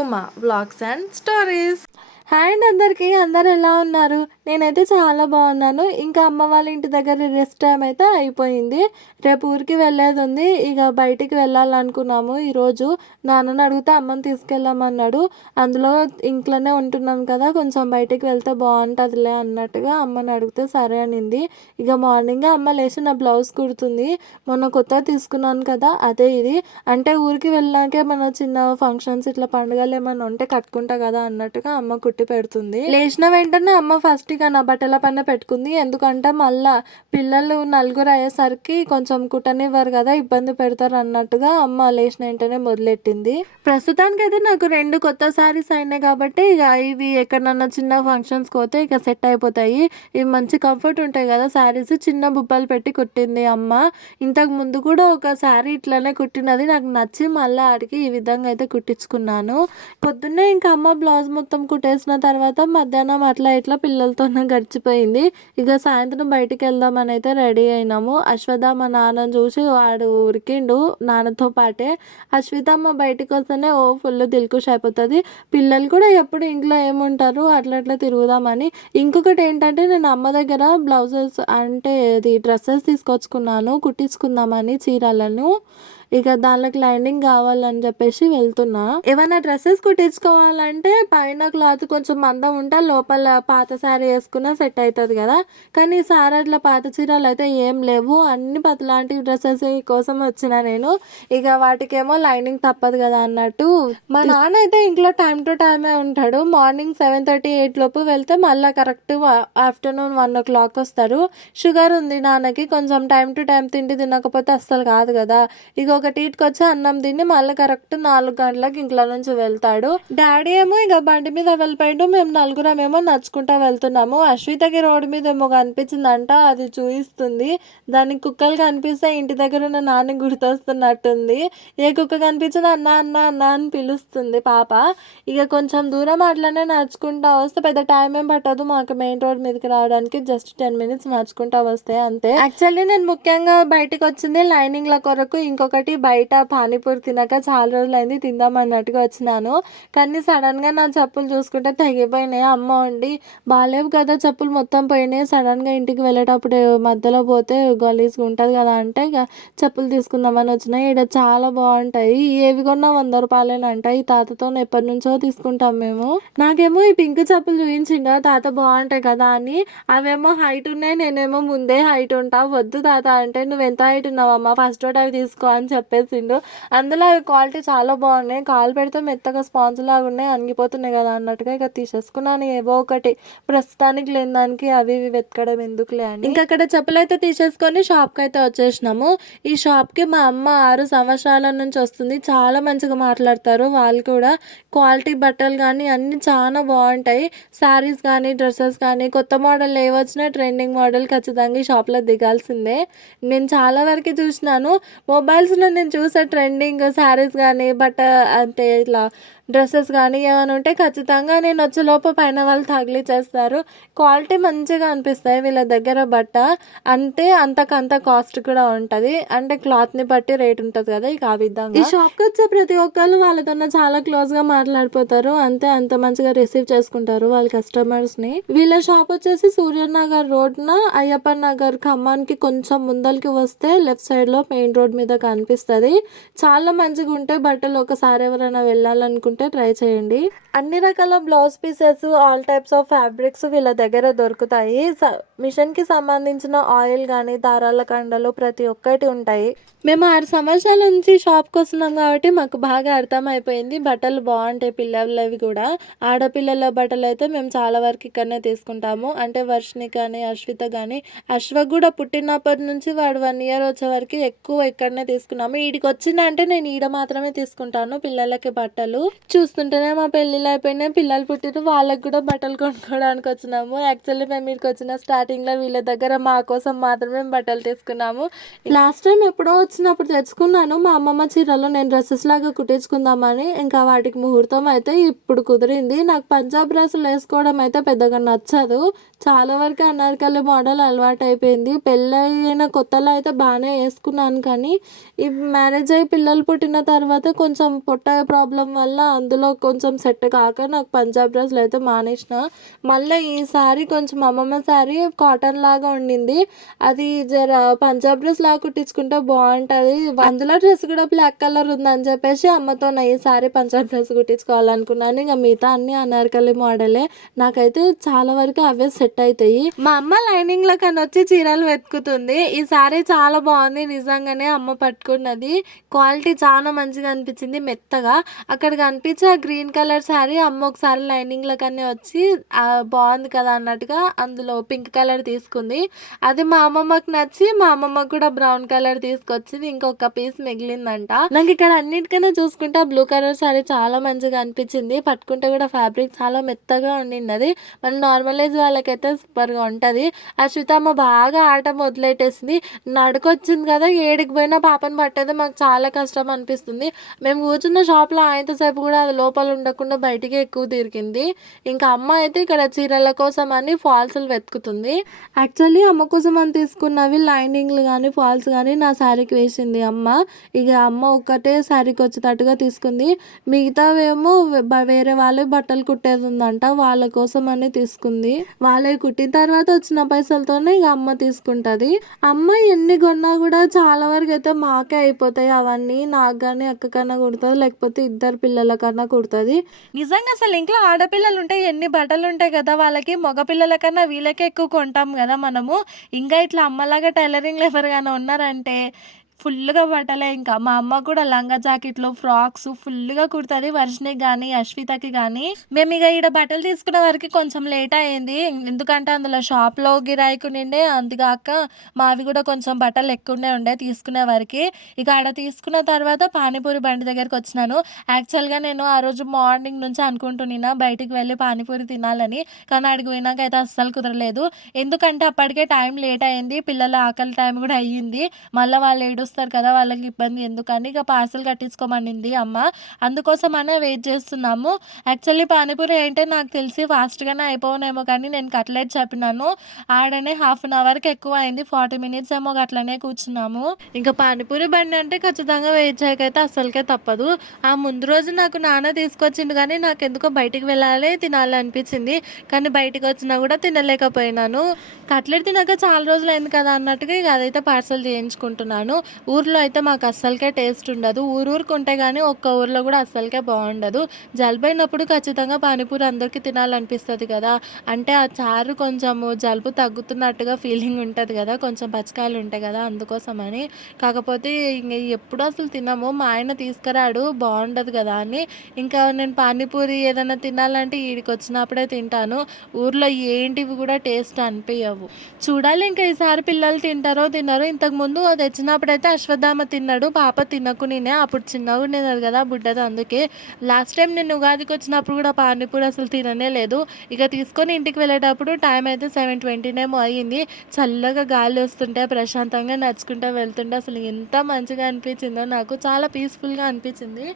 Uma Vlogs and Stories. And అందరికీ అందరు ఎలా ఉన్నారు? నేనైతే చాలా బాగున్నాను. ఇంకా అమ్మ వాళ్ళ ఇంటి దగ్గర రెస్ట్ టైం అయితే అయిపోయింది. రేపు ఊరికి వెళ్ళేది ఉంది. ఇక బయటికి వెళ్ళాలనుకున్నాము. ఈరోజు నాన్నని అడిగితే అమ్మని తీసుకెళ్ళామన్నాడు. అందులో ఇంట్లోనే ఉంటున్నాం కదా కొంచెం బయటికి వెళ్తే బాగుంటుందిలే అన్నట్టుగా అమ్మని అడిగితే సరే అనింది. ఇక మార్నింగ్ అమ్మ లేచి నా బ్లౌజ్ కుడుతుంది. మొన్న కొత్తగా తీసుకున్నాను కదా అదే ఇది. అంటే ఊరికి వెళ్ళాకే మన చిన్న ఫంక్షన్స్ ఇట్లా పండుగలు ఏమైనా ఉంటే కట్టుకుంటా కదా అన్నట్టుగా అమ్మ కుట్టి పెడుతుంది. లేచిన వెంటనే అమ్మ ఫస్ట్ ఇక నా బట్టల పైన పెట్టుకుంది. ఎందుకంటే మళ్ళా పిల్లలు నలుగురు అయ్యేసరికి కొంచెం కుట్టనివ్వరు కదా ఇబ్బంది పెడతారు అన్నట్టుగా అమ్మ లేచిన వెంటనే మొదలెట్టింది. ప్రస్తుతానికి అయితే నాకు రెండు కొత్త శారీస్ అయినాయి కాబట్టి ఇక ఇవి ఎక్కడన్నా చిన్న ఫంక్షన్స్కి పోతే ఇక సెట్ అయిపోతాయి. ఇవి మంచి కంఫర్ట్ ఉంటాయి కదా శారీస్ చిన్న బుబ్బలు పెట్టి కుట్టింది అమ్మ. ఇంతకు ముందు కూడా ఒక శారీ ఇట్లానే కుట్టినది. నాకు నచ్చి మళ్ళీ ఆడికి ఈ విధంగా అయితే కుట్టించుకున్నాను. పొద్దున్నే ఇంకా అమ్మ బ్లౌజ్ మొత్తం కుట్టేసిన తర్వాత మధ్యాహ్నం అట్లా ఇట్లా పిల్లలతోనే గడిచిపోయింది. ఇక సాయంత్రం బయటికి వెళ్దామని అయితే రెడీ అయినాము. అశ్వథ మా నాన్నని చూసి వాడు ఉరికిండు. నాన్నతో పాటే అశ్వితమ్మ బయటకు వస్తేనే ఓ ఫుల్ దిల్కుష్ అయిపోతుంది. పిల్లలు కూడా ఎప్పుడు ఇంట్లో ఏముంటారు? అట్లా అట్లా తిరుగుదామని. ఇంకొకటి ఏంటంటే నేను అమ్మ దగ్గర బ్లౌజెస్ అంటే ఇది డ్రెస్సెస్ తీసుకొచ్చుకున్నాను. కుట్టించుకుందామని చీరలను. ఇక దానిలోకి లైనింగ్ కావాలని చెప్పేసి వెళ్తున్నా. ఏమైనా డ్రెస్సెస్ కుట్టించుకోవాలంటే పైన క్లాత్ కొంచెం మందం ఉంటే లోపల పాత శారీ వేసుకున్నా సెట్ అవుతుంది కదా. కానీ ఈ సారీ అట్లా పాత చీరలు అయితే ఏం లేవు. అన్ని పతలాంటి డ్రెస్సెస్ కోసం వచ్చిన నేను. ఇక వాటికేమో లైనింగ్ తప్పదు కదా అన్నట్టు. మా నాన్న అయితే ఇంట్లో టైం టు టైమే ఉంటాడు. మార్నింగ్ సెవెన్ థర్టీ ఎయిట్ లోపు వెళ్తే మళ్ళీ correct afternoon one o'clock వస్తారు. షుగర్ ఉంది నాన్నకి. కొంచెం టైం టు టైం తిండి తినకపోతే అస్సలు కాదు కదా. ఇక ఒకటికి వచ్చి అన్నం తిని మళ్ళీ కరెక్ట్ నాలుగు గంటలకు ఇంట్లో నుంచి వెళ్తాడు. డాడీ ఏమో ఇక బండి మీద వెళ్ళిపోయాడు. మేము నలుగురం ఏమో నడుచుకుంటా వెళ్తున్నాము. అశ్వితకి రోడ్డు మీద ఏమో కనిపించిందంట. అది చూయిస్తుంది. దానికి కుక్కలు కనిపిస్తే ఇంటి దగ్గర ఉన్న నాన్న గుర్తొస్తున్నట్టుంది. ఏ కుక్క కనిపించింది అన్న అన్న అన్న అని పిలుస్తుంది పాప. ఇక కొంచెం దూరం అట్లనే నడుచుకుంటా వస్తే పెద్ద టైం ఏం పట్టదు. మాకు మెయిన్ రోడ్ మీదకి రావడానికి జస్ట్ టెన్ మినిట్స్ నడుచుకుంటా వస్తే అంతే. యాక్చువల్లీ నేను ముఖ్యంగా బయటకు వచ్చింది లైనింగ్ల కొరకు. ఇంకొకటి బయట పానీపూరి తినక చాలా రోజులైంది తిందాం అన్నట్టుగా వచ్చినాను. కానీ సడన్గా నా చెప్పులు చూసుకుంటే తెగిపోయినాయి. అమ్మ ఉండి బాగాలేవు కదా చెప్పులు మొత్తం పోయినాయి. సడన్గా ఇంటికి వెళ్ళేటప్పుడు మధ్యలో పోతే గలీజ్గా ఉంటుంది కదా అంటే ఇక చెప్పులు తీసుకుందామని వచ్చినాయి ఇక్కడ చాలా బాగుంటాయి. ఏవి కొన్నా వంద రూపాయలేనంట. ఈ తాతతో ఎప్పటి నుంచో తీసుకుంటాం మేము. నాకేమో ఈ పింక్ చెప్పులు చూపించిండు. తాత బాగుంటాయి కదా అని. అవేమో హైట్ ఉన్నాయి నేనేమో ముందే హైట్ ఉంటా. వద్దు తాత అంటే నువ్వు ఎంత హైట్ ఉన్నావమ్మా? ఫస్ట్ రోడ్ అవి తీసుకో అని చెప్పేసిండు. అందులో అవి క్వాలిటీ చాలా బాగున్నాయి. కాలు పెడితే మెత్తగా స్పాంజ్ లాగా ఉన్నాయి. అనిగిపోతున్నాయి కదా అన్నట్టుగా ఇక తీసేసుకున్నాను. ఏవో ఒకటి. ప్రస్తుతానికి లేని దానికి అవి ఇవి వెతకడం ఎందుకులే అని. ఇంకా అక్కడ చెప్పులైతే తీసేసుకొని షాప్కి అయితే వచ్చేసినాము. ఈ షాప్కి మా అమ్మ ఆరు సంవత్సరాల నుంచి వస్తుంది. చాలా మంచిగా మాట్లాడతారు వాళ్ళు కూడా. క్వాలిటీ బట్టలు కానీ అన్నీ చాలా బాగుంటాయి. శారీస్ కానీ డ్రెస్సెస్ కానీ కొత్త మోడల్ ఏ వచ్చినా ట్రెండింగ్ మోడల్ ఖచ్చితంగా ఈ షాప్లో దిగాల్సిందే. నేను చాలా వరకు చూసినాను. మొబైల్స్లో నేను చూసే ట్రెండింగ్ శారీస్ కానీ బట్ అంటే ఇట్లా డ్రెస్సెస్ కానీ ఏమైనా ఉంటే ఖచ్చితంగా నేను వచ్చే లోపు పైన వాళ్ళు తగిలిచ్చేస్తారు క్వాలిటీ మంచిగా అనిపిస్తాయి వీళ్ళ దగ్గర బట్ట. అంటే అంతకంత కాస్ట్ కూడా ఉంటుంది. అంటే క్లాత్ని బట్టి రేట్ ఉంటుంది కదా ఇక ఆ విధంగా. ఈ షాప్కి వచ్చే ప్రతి ఒక్కళ్ళు వాళ్ళతో చాలా క్లోజ్గా మాట్లాడిపోతారు. అంతే అంత మంచిగా రిసీవ్ చేసుకుంటారు వాళ్ళ కస్టమర్స్ని వీళ్ళ షాప్ వచ్చేసి సూర్యనగర్ రోడ్న అయ్యప్ప నగర్ ఖమ్మానికి కొంచెం ముందరికి వస్తే లెఫ్ట్ సైడ్లో మెయిన్ రోడ్ మీద కనిపిస్తుంది. చాలా మంచిగా ఉంటాయి బట్టలు. ఒకసారి ఎవరైనా వెళ్ళాలనుకుంటే ట్రై చేయండి. అన్ని రకాల blouse pieces all types of fabrics వీళ్ళ దగ్గర దొరుకుతాయి. స- మిషన్కి సంబంధించిన ఆయిల్ కానీ దారాల కండలు ప్రతి ఒక్కటి ఉంటాయి. మేము ఆరు సంవత్సరాల నుంచి షాప్కి వస్తున్నాం కాబట్టి మాకు బాగా అర్థమైపోయింది. బట్టలు బాగుంటాయి పిల్లలవి కూడా. ఆడపిల్లల బట్టలు అయితే మేము చాలా వరకు ఇక్కడనే తీసుకుంటాము. అంటే వర్షిని కానీ అశ్విత కానీ అశ్వ కూడా పుట్టినప్పటి నుంచి వాడు వన్ ఇయర్ వచ్చే వరకు ఎక్కువ ఇక్కడనే తీసుకున్నాము. ఈడికి వచ్చిన అంటే నేను ఈడ మాత్రమే తీసుకుంటాను పిల్లలకి బట్టలు. చూస్తుంటేనే మా పెళ్ళిళ్ళు అయిపోయినాయి పిల్లలు పుట్టిరు వాళ్ళకి కూడా బట్టలు కొనుక్కోవడానికి వచ్చినాము. యాక్చువల్లీ మేము ఇక్కడికి వచ్చిన స్టార్టింగ్లో వీళ్ళ దగ్గర మా కోసం మాత్రమే బట్టలు తీసుకున్నాము. లాస్ట్ టైం ఎప్పుడో వచ్చినప్పుడు తెచ్చుకున్నాను. మా అమ్మమ్మ చీరలో నేను డ్రెస్సెస్ లాగా కుట్టించుకుందామని ఇంకా వాటికి ముహూర్తం అయితే ఇప్పుడు కుదిరింది. నాకు పంజాబ్ డ్రెస్సులు వేసుకోవడం అయితే పెద్దగా నచ్చదు. చాలా వరకు అనార్కలి మోడల్ అలవాటు అయిపోయింది. పెళ్ళైన కొత్తలో అయితే బాగానే వేసుకున్నాను కానీ ఈ మ్యారేజ్ అయ్యి పిల్లలు పుట్టిన తర్వాత కొంచెం పొట్ట ప్రాబ్లం వల్ల అందులో కొంచెం సెట్ కాక నాకు పంజాబ్ డ్రెస్లు అయితే మానేసిన. మళ్ళీ ఈ సారీ కొంచెం అమ్మమ్మ సారీ కాటన్ లాగా ఉండింది. అది జర పంజాబ్ డ్రెస్ లాగా కుట్టించుకుంటే బాగుంటుంది. అందులో డ్రెస్ కూడా బ్లాక్ కలర్ ఉందని చెప్పేసి అమ్మతో ఈ సారీ పంజాబ్ డ్రెస్ కుట్టించుకోవాలనుకున్నాను. ఇంకా మిగతా అన్ని అనార్కలి మోడలే. నాకైతే చాలా వరకు అవే సెట్ అవుతాయి మా అమ్మ లైనింగ్లో కని వచ్చి చీరలు వెతుకుతుంది. ఈ సారీ చాలా బాగుంది. నిజంగానే అమ్మ పట్టుకున్నది. క్వాలిటీ చాలా మంచిగా అనిపించింది మెత్తగా. అక్కడ కనిపించే ఆ గ్రీన్ కలర్ శారీ అమ్మ ఒకసారి లైనింగ్ కన్నా వచ్చి బాగుంది కదా అన్నట్టుగా అందులో పింక్ కలర్ తీసుకుంది. అది మా అమ్మమ్మకి నచ్చి మా అమ్మమ్మకు కూడా బ్రౌన్ కలర్ తీసుకొచ్చింది. ఇంకొక పీస్ మిగిలిందంట. నాకు ఇక్కడ అన్నిటికన్నా చూసుకుంటే బ్లూ కలర్ సారీ చాలా మంచిగా అనిపించింది. పట్టుకుంటే కూడా ఫ్యాబ్రిక్ చాలా మెత్తగా ఉండినది మన నార్మలైజ్ వాళ్ళకైతే సూపర్గా ఉంటుంది. అశ్వితమ్మ బాగా ఆట మొదలెట్టేసింది నడుకొచ్చింది కదా ఏడికి పోయినా పాపని పట్టేది మాకు చాలా కష్టం అనిపిస్తుంది. మేము కూర్చున్న షాప్లో ఆయనతో సేపు కూడా అది లోపల ఉండకుండా బయటికి ఎక్కువ తిరిగింది. ఇంకా అమ్మ అయితే ఇక్కడ చీరల కోసం అని ఫాల్స్లు వెతుకుతుంది. యాక్చువల్లీ అమ్మ కోసం అని తీసుకున్నవి లైనింగ్లు కానీ ఫాల్స్ కానీ నా శారీకి వేసింది అమ్మ. ఇక అమ్మ ఒక్కటే శారీకి వచ్చేటట్టుగా తీసుకుంది. మిగతావేమో వేరే వాళ్ళే బట్టలు కుట్టేది ఉందంట వాళ్ళ కోసం అని తీసుకుంది. వాళ్ళే కుట్టిన తర్వాత వచ్చిన పైసలతోనే ఇక అమ్మ తీసుకుంటుంది. అమ్మ ఎన్ని కొన్నా కూడా చాలా వరకు అయితే మాకే అయిపోతాయి అవన్నీ. నాకు కానీ అక్క కన్నా కుడుతుంది లేకపోతే ఇద్దరు పిల్లలకు కన్నా కుడుతుంది. నిజంగా అసలు ఇంట్లో ఆడపిల్లలు ఉంటే ఎన్ని బట్టలు ఉంటాయి కదా వాళ్ళకి. మగపిల్లల కన్నా వీళ్ళకే ఎక్కువ కొంటాం కదా మనము. ఇంకా ఇట్లా అమ్మలాగా టైలరింగ్ ఎవరికైనా ఉన్నారంటే ఫుల్గా బట్టలే ఇంకా. మా అమ్మ కూడా లంగా జాకెట్లు ఫ్రాక్స్ ఫుల్గా కుడుతుంది. వర్షినికి కానీ అశ్వితకి కానీ మేము ఇక ఈడ బట్టలు తీసుకునే వరకు కొంచెం లేట్ అయింది. ఎందుకంటే అందులో షాప్లో గిరాయికు నిండే అందుగాక మావి కూడా కొంచెం బట్టలు ఎక్కువనే ఉండే తీసుకునే వరకు. ఇక ఆడ తీసుకున్న తర్వాత పానీపూరి బండి దగ్గరికి వచ్చినాను. యాక్చువల్గా నేను ఆ రోజు మార్నింగ్ నుంచి అనుకుంటున్నా బయటికి వెళ్ళి పానీపూరి తినాలని. కానీ అడిగి పోయినాక అయితే అస్సలు కుదరలేదు. ఎందుకంటే అప్పటికే టైం లేట్ అయింది. పిల్లల ఆకలి టైం కూడా అయ్యింది. మళ్ళీ వాళ్ళు ఏడు వస్తారు కదా వాళ్ళకి ఇబ్బంది ఎందుకని ఇక పార్సల్ కట్టించుకోమనింది అమ్మ. అందుకోసం అనే వెయిట్ చేస్తున్నాము. యాక్చువల్లీ పానీపూరి ఏంటంటే నాకు తెలిసి ఫాస్ట్గానే అయిపోనేమో కానీ నేను కట్లెట్ చెప్పినాను. ఆడనే హాఫ్ అన్ అవర్కి ఎక్కువ అయింది ఫార్టీ మినిట్స్ ఏమో అట్లనే కూర్చున్నాము. ఇంకా పానీపూరి బండి అంటే ఖచ్చితంగా వెయిట్ చేయకైతే అస్సలకే తప్పదు. ఆ ముందు రోజు నాకు నాన్న తీసుకొచ్చిండు కానీ నాకు ఎందుకో బయటికి వెళ్ళాలి తినాలి అనిపించింది. కానీ బయటికి వచ్చినా కూడా తినలేకపోయినాను. కట్లెట్ తినక చాలా రోజులు అయింది కదా అన్నట్టుగా ఇక అదైతే పార్సల్ చేయించుకుంటున్నాను. ఊర్లో అయితే మాకు అస్సలకే టేస్ట్ ఉండదు. ఊరూరికి ఉంటే కానీ ఒక్క ఊర్లో కూడా అస్సలకే బాగుండదు. జలుబు అయినప్పుడు ఖచ్చితంగా పానీపూరి అందరికీ తినాలనిపిస్తుంది కదా. అంటే ఆ చారు కొంచెము జలుబు తగ్గుతున్నట్టుగా ఫీలింగ్ ఉంటుంది కదా. కొంచెం పచ్చకాయలు ఉంటాయి కదా అందుకోసమని. కాకపోతే ఇంక ఎప్పుడు అసలు తినము. మా ఆయన తీసుకురాడు బాగుండదు కదా అని. ఇంకా నేను పానీపూరి ఏదైనా తినాలంటే వీడికి వచ్చినప్పుడే తింటాను. ఊర్లో ఏంటివి కూడా టేస్ట్ అనిపించవు చూడాలి ఇంకా ఈసారి పిల్లలు తింటారో తినారో. ఇంతకుముందు అది తెచ్చినప్పుడైతే అశ్వత్థామ తిన్నాడు పాప తినకు నేనే అప్పుడు చిన్నగా ఉండేది కదా బుడ్డది అందుకే లాస్ట్ టైం నేను ఉగాదికి వచ్చినప్పుడు కూడా పానీపూరి అసలు తిననే లేదు. ఇక తీసుకొని ఇంటికి వెళ్ళేటప్పుడు టైం అయితే సెవెన్ ట్వంటీనేమో అయ్యింది. చల్లగా గాలి వస్తుంటే ప్రశాంతంగా నడుచుకుంటూ వెళ్తుంటే అసలు ఎంత మంచిగా అనిపించిందో నాకు చాలా పీస్ఫుల్గా అనిపించింది.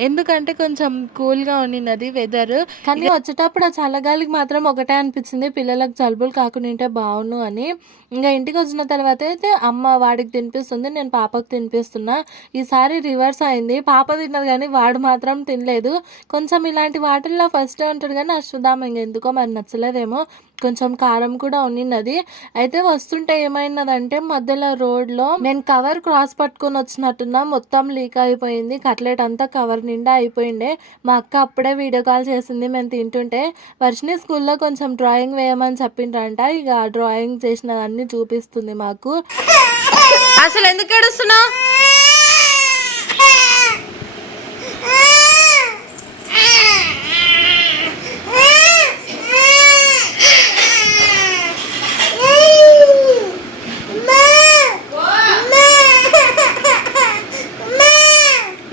ఎందుకంటే కొంచెం కూల్గా ఉండినది వెదర్ కానీ వచ్చేటప్పుడు ఆ చల్లగాలికి మాత్రం ఒకటే అనిపించింది. పిల్లలకు జలుబులు కాకుండా ఉంటే బాగుండు అని. ఇంకా ఇంటికి వచ్చిన తర్వాత అయితే అమ్మ వాడికి తినిపిస్తుంది నేను పాపకు తినిపిస్తున్నా. ఈసారి రివర్స్ అయింది. పాప తిన్నది కానీ వాడు మాత్రం తినలేదు. కొంచెం ఇలాంటి వాటిల్లో ఫస్ట్ ఉంటాడు కానీ అశ్వదామ ఇంక ఎందుకో మరి నచ్చలేదేమో. కొంచెం కారం కూడా ఉన్నది అయితే వస్తుంటే ఏమైనదంటే మధ్యలో రోడ్లో నేను కవర్ క్రాస్ పట్టుకొని వచ్చినట్టున్నా మొత్తం లీక్ అయిపోయింది. కట్లెట్ అంతా కవర్ నిండా అయిపోయిండే. మా అక్క అప్పుడే వీడియో కాల్ చేసింది. మేము తింటుంటే వర్షిని స్కూల్లో కొంచెం డ్రాయింగ్ వేయమని చెప్పిండ్రంట. ఇక డ్రాయింగ్ చేసినదన్నీ చూపిస్తుంది మాకు. అసలు ఎందుకు ఏడుస్తున్నావు?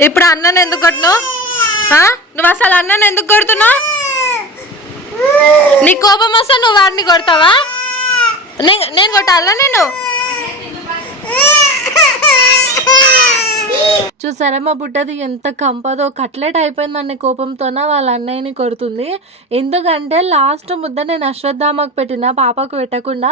ఇప్పుడు అన్నను ఎందుకు కొట్టినావు? నువ్వు అసలు అన్నను ఎందుకు కొడుతున్నావు? నీ కోపం వస్తా నువ్వు వారిని కొడతావా? నేను నేను కొట్టాలా నేను చూసారా మా బుడ్డది ఎంత కంపదో కట్లెట్ అయిపోయిందనే కోపంతోన వాళ్ళ అన్నయ్యని కొడుతుంది. ఎందుకంటే లాస్ట్ ముద్ద నేను అశ్వత్థామకు పెట్టిన పాపకు పెట్టకుండా.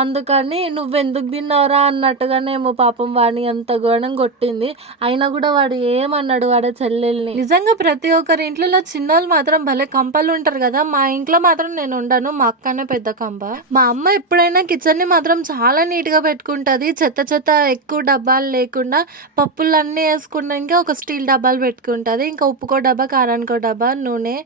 అందుకని నువ్వెందుకు తిన్నావురా అన్నట్టుగానేమో పాపం వాడిని అంత గోణం కొట్టింది. అయినా కూడా వాడు ఏమన్నాడు వాడ చెల్లెల్ని? నిజంగా ప్రతి ఒక్కరి ఇంట్లో చిన్నోళ్ళు మాత్రం భలే కంపలు ఉంటారు కదా. మా ఇంట్లో మాత్రం నేను ఉండను మా అక్కనే పెద్ద కంప. మా అమ్మ ఎప్పుడైనా కిచెన్ని మాత్రం చాలా నీట్గా పెట్టుకుంటది. చెత్త చెత్త ఎక్కువ డబ్బాలు లేకుండా పప్పులన్నీ వేసుకున్నాక ఒక స్టీల్ డబ్బాలు పెట్టుకుంటుంది. ఇంకా ఉప్పుకో డబ్బా కారానికో డబ్బా నూనె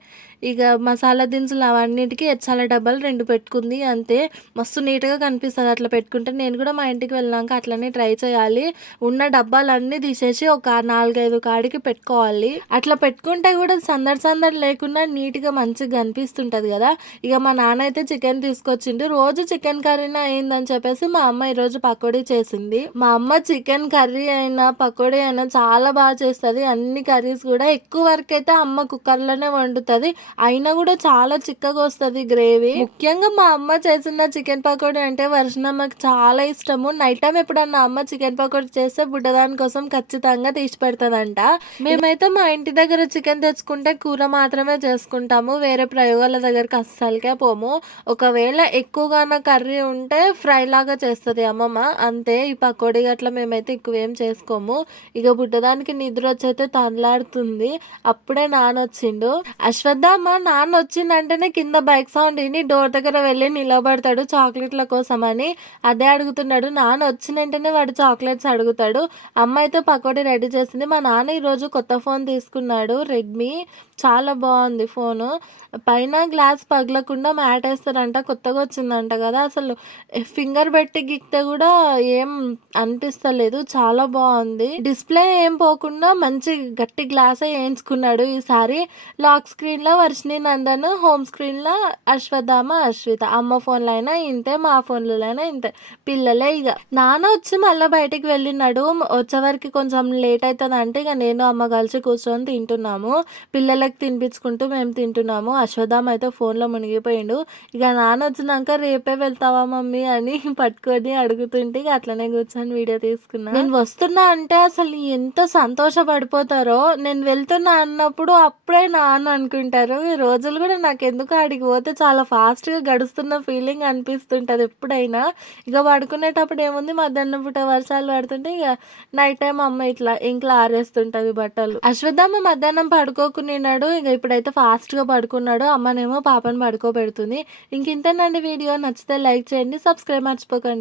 ఇక మసాలా దినుసులు అవన్నిటికీ ఎచ్చాల డబ్బాలు రెండు పెట్టుకుంది. అంతే. మస్తు నీట్గా కనిపిస్తుంది అట్లా పెట్టుకుంటే. నేను కూడా మా ఇంటికి వెళ్ళాక అట్లనే ట్రై చేయాలి. ఉన్న డబ్బాలన్నీ తీసేసి ఒక నాలుగైదు కాడికి పెట్టుకోవాలి. అట్లా పెట్టుకుంటే కూడా సందడి సందడి లేకుండా నీట్గా మంచిగా కనిపిస్తుంటుంది కదా. ఇక మా నాన్న అయితే చికెన్ తీసుకొచ్చిండు. రోజు చికెన్ కర్రీనే అయిందని చెప్పేసి మా అమ్మ ఈరోజు పకోడీ చేసింది. మా అమ్మ చికెన్ కర్రీ అయినా పకోడీ అయినా చాలా చాలా బాగా చేస్తుంది. అన్ని కర్రీస్ కూడా ఎక్కువ వరకు అయితే అమ్మ కుక్కర్లోనే వండుతుంది. అయినా కూడా చాలా చిక్కగా వస్తుంది గ్రేవీ. ముఖ్యంగా మా అమ్మ చేసిన చికెన్ పకోడీ అంటే వర్షనమ్మకి చాలా ఇష్టము. నైట్ టైం ఎప్పుడన్నా అమ్మ చికెన్ పకోడీ చేస్తే బుడ్డదాని కోసం ఖచ్చితంగా తీసి పెడతాదంట. మేమైతే మా ఇంటి దగ్గర చికెన్ తెచ్చుకుంటే కూర మాత్రమే చేసుకుంటాము. వేరే ప్రయోగాల దగ్గరికి అస్సలకే పోము. ఒకవేళ ఎక్కువగా కర్రీ ఉంటే ఫ్రై లాగా చేస్తుంది అమ్మమ్మ. అంతే ఈ పకోడీ గట్లా మేమైతే ఎక్కువ ఏం చేసుకోము ఇక బుడ్డదానికి నిద్ర వచ్చైతే తనలాడుతుంది. అప్పుడే నాన్న వచ్చిండు అశ్వత్థామ నాన్న వచ్చిందంటేనే కింద బైక్ సౌండ్ విని డోర్ దగ్గర వెళ్ళి నిలబడతాడు చాక్లెట్ల కోసం అని అదే అడుగుతున్నాడు. నాన్న వచ్చిన వెంటనే వాడు చాక్లెట్స్ అడుగుతాడు. అమ్మ అయితే పకోడీ రెడీ చేసింది. మా నాన్న ఈరోజు కొత్త ఫోన్ తీసుకున్నాడు. రెడ్మీ. చాలా బాగుంది ఫోను. పైన గ్లాస్ పగలకుండా మ్యాట్ వేస్తారంట. కొత్తగా వచ్చిందంట కదా. అసలు ఫింగర్ పెట్టి గిక్తే కూడా ఏం అనిపిస్తలేదు. చాలా బాగుంది. డిస్ప్లే ఏం పోకుండా మంచి గట్టి గ్లాసే వేయించుకున్నాడు ఈసారి. లాక్ స్క్రీన్లో వర్షిణి నందన్ హోమ్ స్క్రీన్లో అశ్వత్థామ అశ్విత. అమ్మ ఫోన్లో అయినా ఇంతే మా ఫోన్లలో అయినా ఇంతే. పిల్లలే ఇక నాన్న వచ్చి మళ్ళీ బయటికి వెళ్ళినాడు. వచ్చేవరకు కొంచెం లేట్ అవుతుంది అంటే ఇక నేను అమ్మ కలిసి కూర్చొని తింటున్నాము. పిల్లలకి తినిపించుకుంటూ మేము తింటున్నాము. అశ్వత్థామ అయితే ఫోన్లో మునిగిపోయిండు. ఇక నాన్న వచ్చినాక రేపే వెళ్తావా మమ్మీ అని పట్టుకొని అడుగుతుంటే ఇక అట్లనే కూర్చొని వీడియో తీసుకున్నా. నేను వస్తున్నా అంటే అసలు ఎంత సంతోషపడిపోతారో నేను వెళ్తున్నా అన్నప్పుడు అప్పుడే నాన్న అనుకుంటారు. ఈ రోజులు కూడా నాకు ఎందుకు ఆడికి పోతే చాలా ఫాస్ట్గా గడుస్తున్న ఫీలింగ్ అనిపిస్తుంటుంది ఎప్పుడైనా. ఇక పడుకునేటప్పుడు ఏముంది? మధ్యాహ్నం పూట వర్షాలు పడుతుంటే ఇక నైట్ టైం అమ్మ ఇట్లా ఇంట్లో ఆరేస్తుంటుంది బట్టలు. అశ్వత్థామ మధ్యాహ్నం పడుకోకున్నాడు ఇక ఇప్పుడైతే ఫాస్ట్గా పడుకున్నాడు. అమ్మనేమో పాపని పడుకోబెడుతుంది. ఇంక ఇంతేనండి వీడియో. నచ్చితే లైక్ చేయండి సబ్స్క్రైబ్ మర్చిపోకండి.